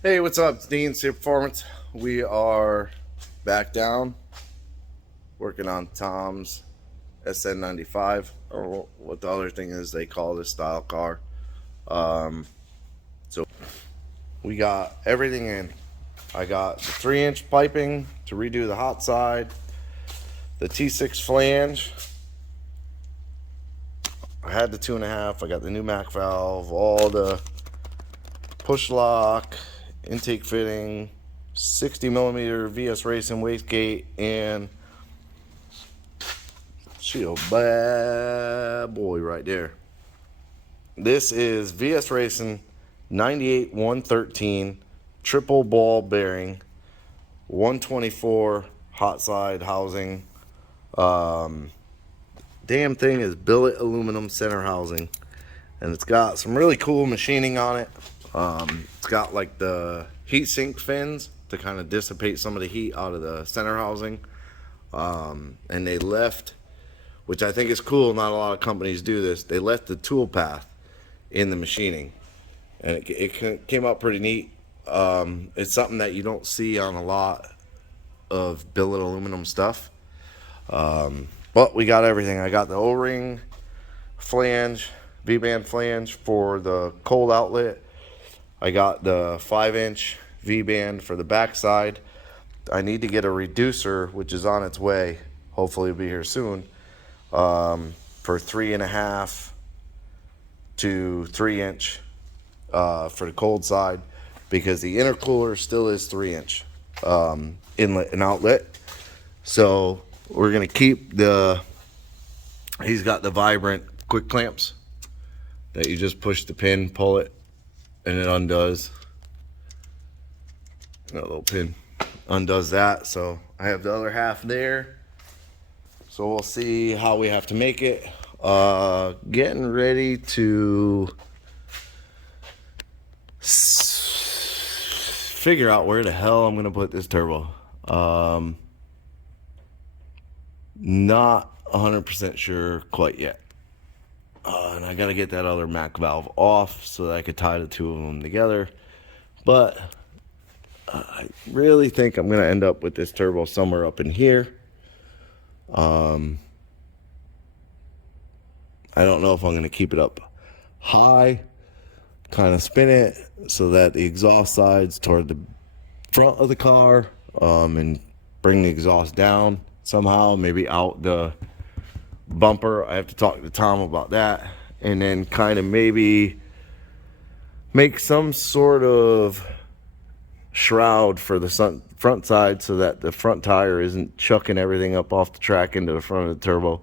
Hey, what's up? It's Dean, Safe Performance. We are back down working on Tom's SN95, or what the other thing is they call this style car. So we got everything in. I got the 3-inch piping to redo the hot side, the T6 flange. I had the 2.5. I got the new Mac valve, all the push lock, intake fitting, 60mm VS Racing wastegate, and she a bad boy right there. This is VS Racing 98-113 triple ball bearing, 124 hot side housing. Damn thing is billet aluminum center housing, and it's got some really cool machining on it. It's got like the heat sink fins to kind of dissipate some of the heat out of the center housing. And they left, which I think is cool, not a lot of companies do this, they left the tool path in the machining, and it came out pretty neat. It's something that you don't see on a lot of billet aluminum stuff. But we got everything. I got the O-ring flange, V-band flange for the cold outlet. I got the 5-inch V-band for the backside. I need to get a reducer, which is on its way. Hopefully it'll be here soon. For 3.5 to 3-inch for the cold side, because the intercooler still is 3-inch inlet and outlet. So we're gonna keep he's got the Vibrant quick clamps that you just push the pin, pull it, and it undoes. That little pin undoes that. So I have the other half there. So we'll see how we have to make it. Getting ready to figure out where the hell I'm gonna put this turbo. Not 100% sure quite yet. And I gotta get that other Mac valve off so that I could tie the two of them together. But I really think I'm gonna end up with this turbo somewhere up in here. I don't know if I'm gonna keep it up high, kind of spin it so that the exhaust side's toward the front of the car, and bring the exhaust down somehow, maybe out the bumper. I have to talk to Tom about that, and then kind of maybe make some sort of shroud for the front side so that the front tire isn't chucking everything up off the track into the front of the turbo.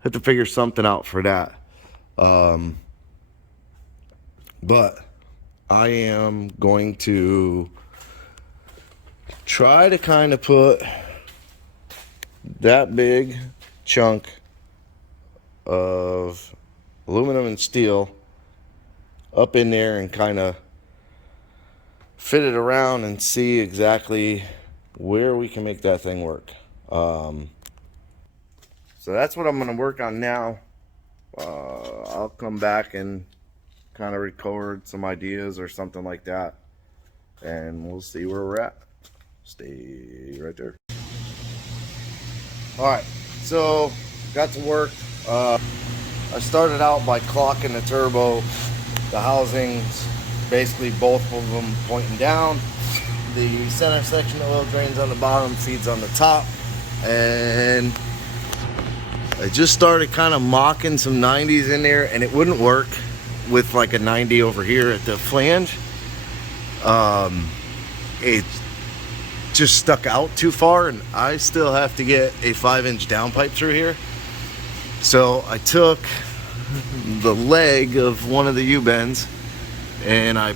I have to figure something out for that. But I am going to try to kind of put that big chunk of aluminum and steel up in there and kind of fit it around and see exactly where we can make that thing work. So that's what I'm going to work on now. I'll come back and kind of record some ideas or something like that, and we'll see where we're at. Stay right there. Alright, so got to work. I started out by clocking the turbo, the housings, basically both of them pointing down. The center section oil drains on the bottom, feeds on the top, and I just started kind of mocking some 90s in there, and it wouldn't work with like a 90 over here at the flange. It just stuck out too far, and I still have to get a 5-inch downpipe through here. So I took the leg of one of the U-bends and I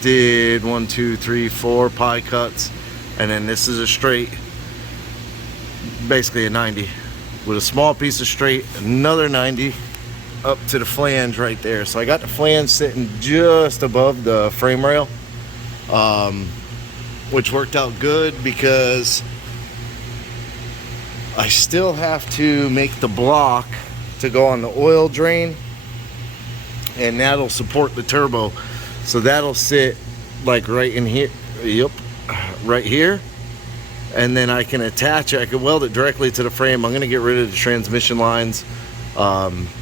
did 1, 2, 3, 4 pie cuts, and then this is a straight, basically a 90 with a small piece of straight, another 90 up to the flange right there. So I got the flange sitting just above the frame rail, which worked out good because I still have to make the block to go on the oil drain, and that'll support the turbo. So that'll sit like right in here. Yep, right here. And then I can attach it. I can weld it directly to the frame. I'm gonna get rid of the transmission lines.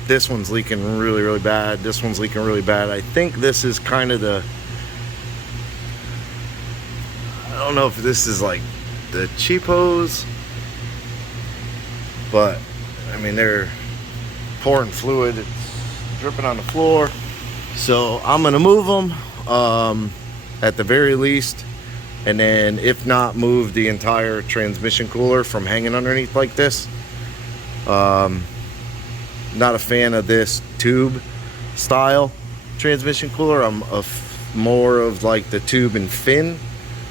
This one's leaking really bad. This one's leaking really bad. I think this is kind of the, I don't know if this is like the cheapos, but I mean, they're pouring fluid. It's dripping on the floor. So I'm gonna move them at the very least, and then if not, move the entire transmission cooler from hanging underneath like this. Not a fan of this tube style transmission cooler. I'm more of like the tube and fin,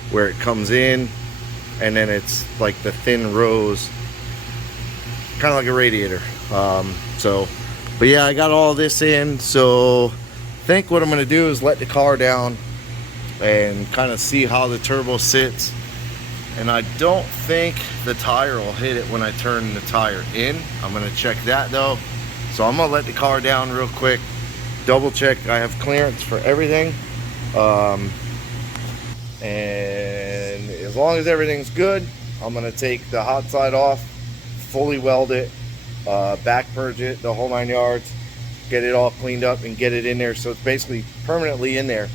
where it comes in and then it's like the thin rows, kind of like a radiator. But yeah, I got all this in. So I think what I'm gonna do is let the car down and kind of see how the turbo sits. And I don't think the tire will hit it when I turn the tire in. I'm gonna check that though. So I'm gonna let the car down real quick, double check I have clearance for everything. And as long as everything's good, I'm gonna take the hot side off, fully weld it, back purge it, the whole 9 yards, get it all cleaned up and get it in there so it's basically permanently in there.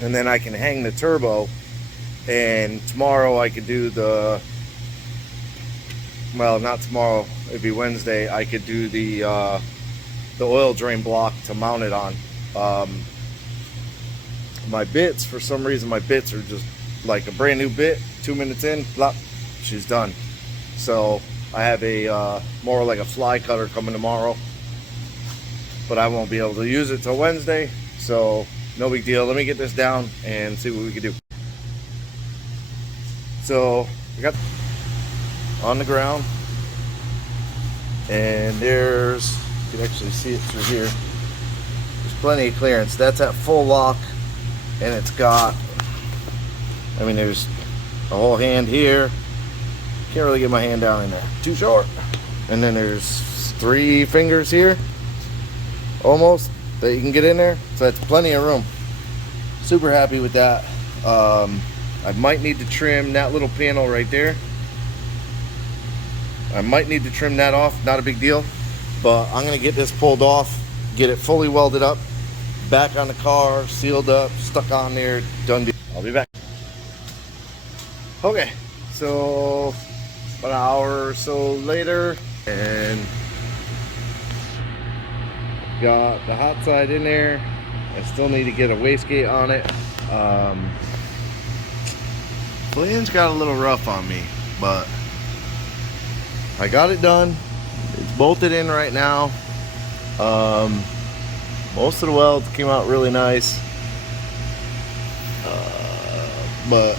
And then I can hang the turbo, and tomorrow I could do the, well, not tomorrow, it'd be Wednesday, I could do the oil drain block to mount it on. My bits, for some reason my bits are just like a brand new bit, 2 minutes in, plop, she's done. So I have a more like a fly cutter coming tomorrow, but I won't be able to use it till Wednesday, so no big deal. Let me get this down and see what we can do. So we got on the ground, and there's, you can actually see it through here, there's plenty of clearance. That's at full lock, and it's got, I mean, there's a whole hand here. Can't really get my hand down in there, too short. And then there's 3 fingers here almost that you can get in there, so that's plenty of room. Super happy with that. I might need to trim that little panel right there. I might need to trim that off, not a big deal, but I'm gonna get this pulled off, get it fully welded up, back on the car, sealed up, stuck on there, done deal. I'll be back. Okay, so about an hour or so later, and got the hot side in there. I still need to get a wastegate on it. Flange got a little rough on me, but I got it done. It's bolted in right now. Most of the welds came out really nice, but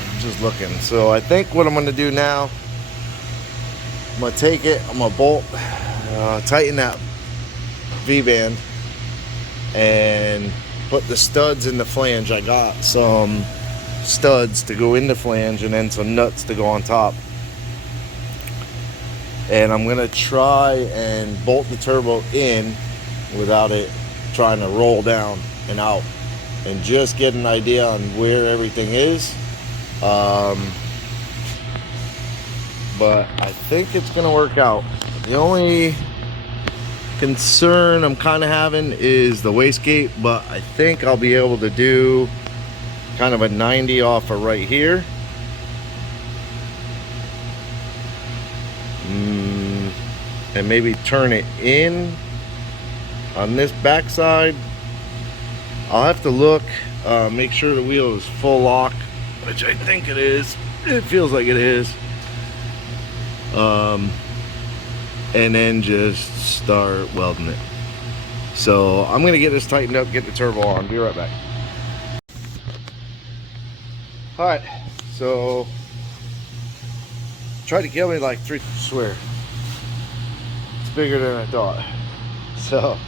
I'm just looking. So I think what I'm going to do now, I'm going to take it, I'm going to bolt, tighten that V-band, and put the studs in the flange. I got some studs to go in the flange and then some nuts to go on top. And I'm gonna try and bolt the turbo in without it trying to roll down and out, and just get an idea on where everything is. But I think it's gonna work out. The only concern I'm kind of having is the wastegate, but I think I'll be able to do kind of a 90 off of right here, and maybe turn it in on this back side. I'll have to look, make sure the wheel is full lock, which I think it is. It feels like it is. And then just start welding it. So I'm gonna get this tightened up, get the turbo on, be right back. All right, so tried to kill me like 3, I swear. It's bigger than I thought. So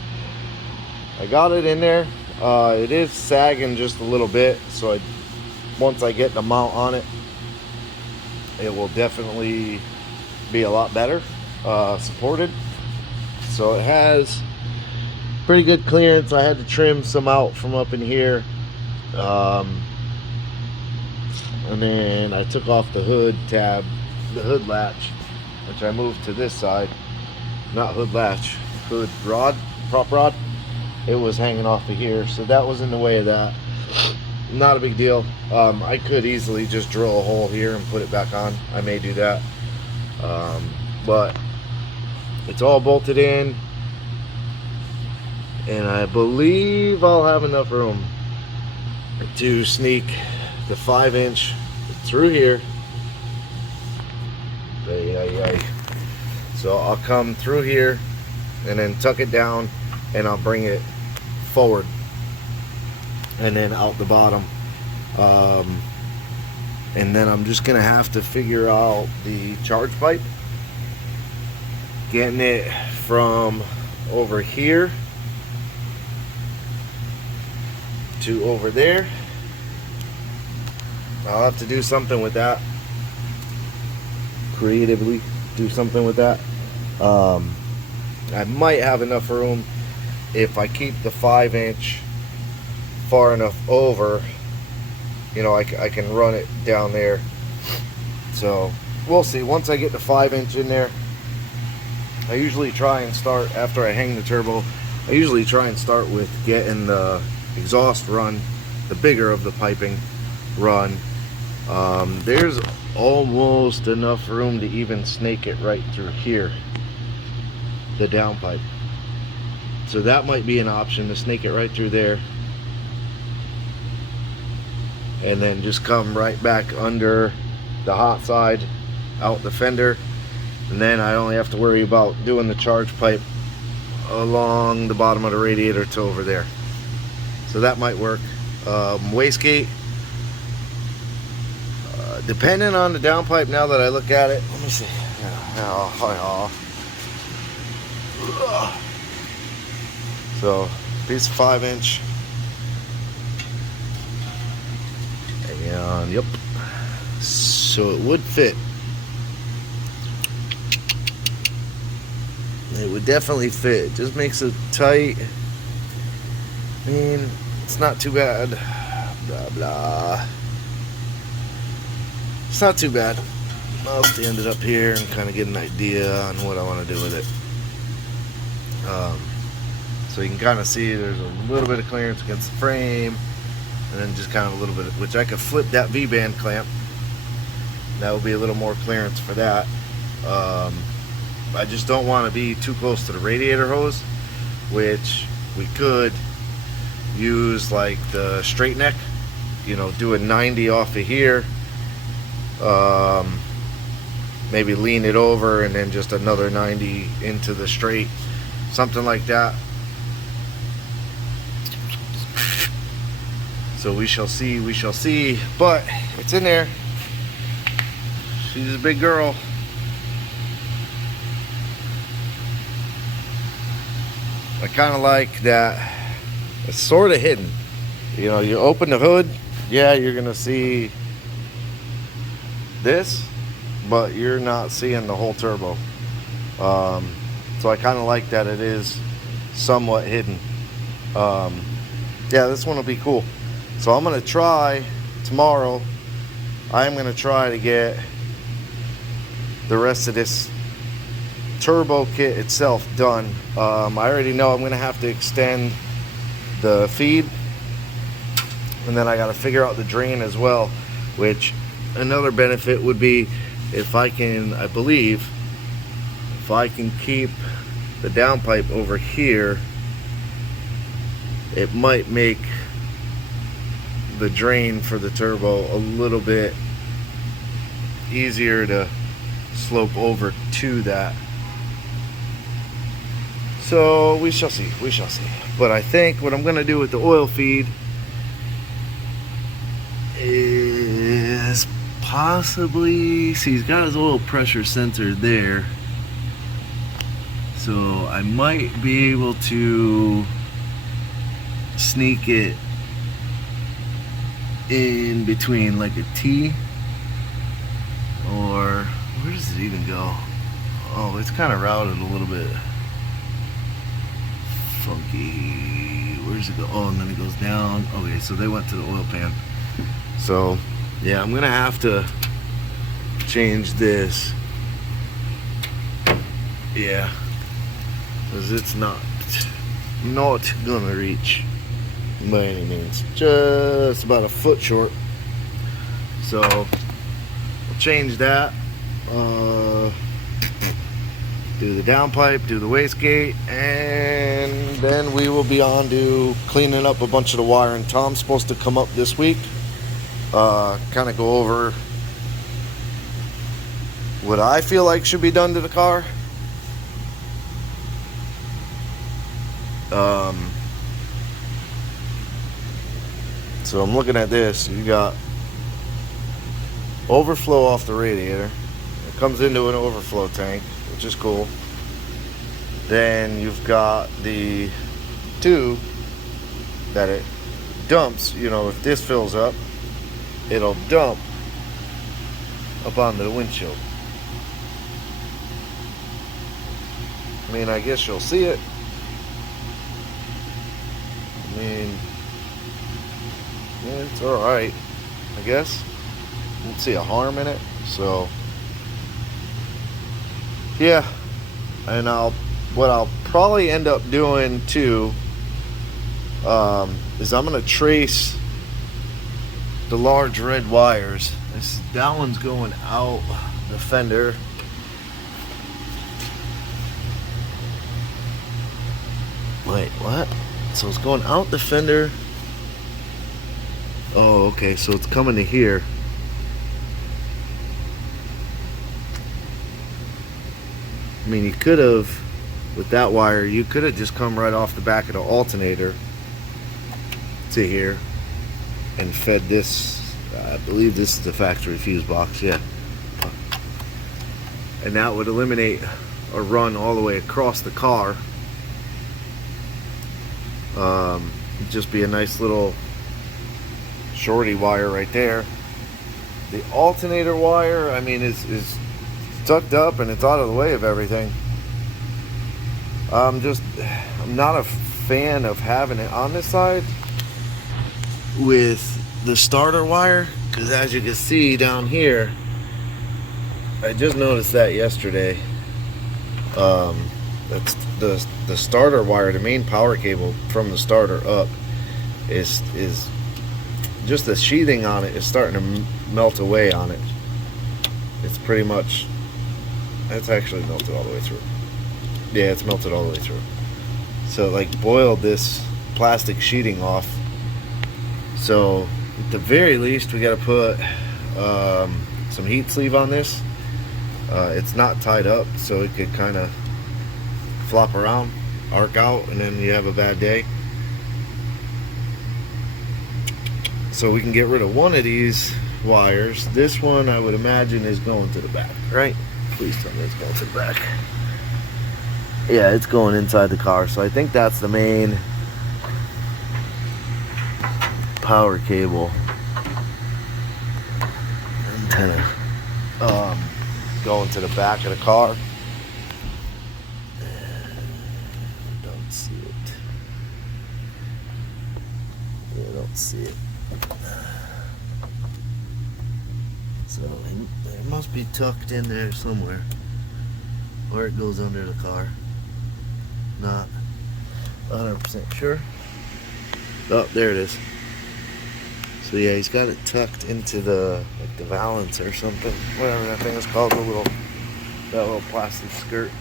I got it in there. It is sagging just a little bit, so once I get the mount on it, it will definitely be a lot better supported. So it has pretty good clearance. I had to trim some out from up in here. And then I took off the hood tab, the hood latch, which I moved to this side. Not hood latch, hood rod, prop rod. It was hanging off of here, so that was in the way of that. Not a big deal. I could easily just drill a hole here and put it back on. I may do that. But it's all bolted in, and I believe I'll have enough room to sneak the 5-inch through here. So I'll come through here and then tuck it down, and I'll bring it forward and then out the bottom. And then I'm just gonna have to figure out the charge pipe, getting it from over here to over there. I'll have to do something with that, creatively do something with that. I might have enough room if I keep the 5-inch far enough over, you know, I can run it down there. So we'll see. Once I get the 5-inch in there, I usually try and start, after I hang the turbo, I usually try and start with getting the exhaust run, the bigger of the piping run. There's almost enough room to even snake it right through here, the downpipe. So that might be an option, to snake it right through there and then just come right back under the hot side, out the fender, and then I only have to worry about doing the charge pipe along the bottom of the radiator to over there. So that might work. Wastegate, depending on the downpipe, now that I look at it, let me see. So piece of 5-inch, and yep, so it would fit. It would definitely fit. It just makes it tight. I mean, it's not too bad. Blah blah. It's not too bad. I'll stand it up here and kind of get an idea on what I want to do with it. So you can kind of see there's a little bit of clearance against the frame, and then just kind of a little bit of, which I could flip that V-band clamp. That would be a little more clearance for that. I just don't want to be too close to the radiator hose, which we could use like the straight neck, you know, do a 90 off of here, maybe lean it over and then just another 90 into the straight, something like that. So we shall see, but it's in there. She's a big girl. I kind of like that it's sort of hidden. You know, you open the hood, yeah, you're gonna see this, but you're not seeing the whole turbo. So I kind of like that it is somewhat hidden. Yeah, this one will be cool. So I'm gonna try tomorrow. I'm gonna try to get the rest of this turbo kit itself done. I already know I'm gonna have to extend the feed, and then I gotta figure out the drain as well, which another benefit would be if I can, I believe, if I can keep the downpipe over here, it might make the drain for the turbo a little bit easier to slope over to that. So we shall see, we shall see. But I think what I'm gonna do with the oil feed is possibly, see, he's got his oil pressure sensor there, so I might be able to sneak it in between like a T, or where does it even go? Oh, it's kind of routed a little bit funky. Where's it go? Oh, and then it goes down. Okay, so they went to the oil pan. So yeah, I'm gonna have to change this. Yeah, because it's not gonna reach by any means. Just about a foot short. So I'll change that. Do the downpipe, do the wastegate, and then we will be on to cleaning up a bunch of the wiring. Tom's supposed to come up this week, kind of go over what I feel like should be done to the car. So I'm looking at this. You got overflow off the radiator. It comes into an overflow tank, which is cool. Then you've got the tube that it dumps. You know, if this fills up, it'll dump up onto the windshield. I mean, I guess you'll see it. I mean, yeah, it's alright, I guess. I don't see a harm in it. So yeah, and what I'll probably end up doing too is I'm gonna trace the large red wires. That one's going out the fender. Wait, what? So it's going out the fender. Oh, okay, so it's coming to here. I mean, you could have, with that wire, you could have just come right off the back of the alternator to here and fed this. I believe this is the factory fuse box, yeah. And that would eliminate a run all the way across the car. Just be a nice little shorty wire right there. The alternator wire, I mean, is tucked up and it's out of the way of everything. I'm not a fan of having it on this side with the starter wire, because as you can see down here, I just noticed that yesterday. That's the starter wire, the main power cable from the starter up is just the sheathing on it is starting to melt away on it. It's pretty much, it's actually melted all the way through. Yeah, it's melted all the way through. So it like boiled this plastic sheeting off. So at the very least we got to put some heat sleeve on this. It's not tied up, so it could kind of flop around, arc out, and then you have a bad day. So we can get rid of one of these wires. This one I would imagine is going to the back, right? Please tell me it's going to the back. Yeah, it's going inside the car. So I think that's the main power cable antenna going to the back of the car. Don't see it. Yeah, don't see it. So it must be tucked in there somewhere, or it goes under the car. Not 100% sure. Oh, there it is. So yeah, he's got it tucked into the like the valance or something, whatever that thing is called, that little plastic skirt.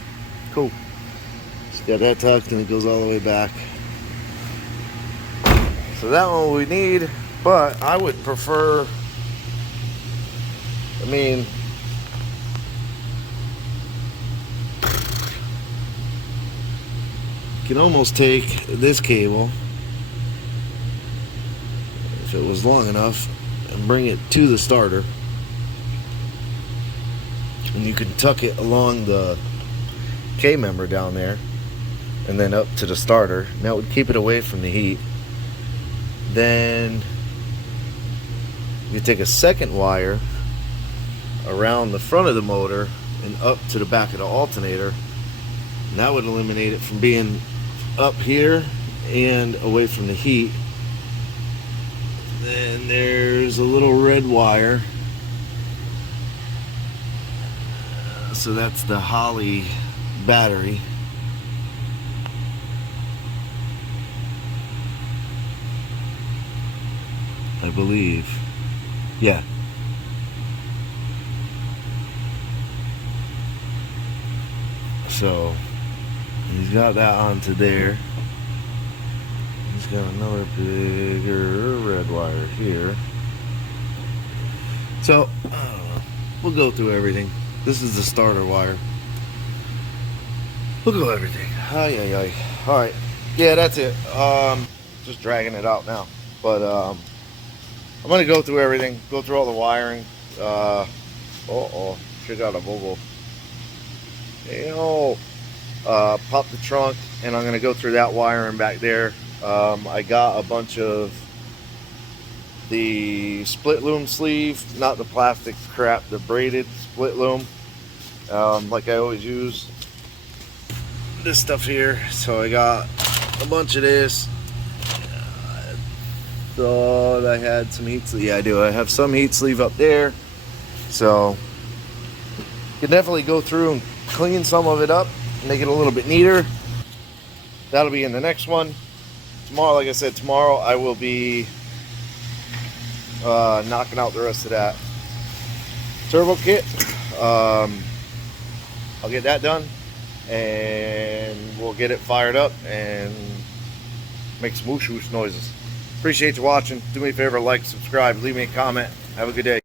Cool. He's got that tucked and it goes all the way back. So that one we need, but I would prefer, I mean, you can almost take this cable, if it was long enough, and bring it to the starter, and you can tuck it along the K-member down there and then up to the starter. That would keep it away from the heat. Then you take a second wire around the front of the motor and up to the back of the alternator, and that would eliminate it from being up here and away from the heat. Then there's a little red wire. So that's the Holly battery. I believe. Yeah. So he's got that onto there. He's got another bigger red wire here. So I don't know. We'll go through everything. This is the starter wire. We'll go everything. Ay, ay, ay. All right. Yeah, that's it. Just dragging it out now. But I'm gonna go through everything. Go through all the wiring. Check out a Vogel. Pop the trunk, and I'm gonna go through that wiring back there. I got a bunch of the split loom sleeve, not the plastic crap, the braided split loom, like I always use. This stuff here, so I got a bunch of this. Thought I had some heat sleeve. Yeah, I do. I have some heat sleeve up there, so you can definitely go through and clean some of it up, make it a little bit neater. That'll be in the next one. Tomorrow, like I said, tomorrow I will be knocking out the rest of that turbo kit. I'll get that done, and we'll get it fired up and make some whoosh whoosh noises. Appreciate you watching. Do me a favor, like, subscribe, leave me a comment. Have a good day.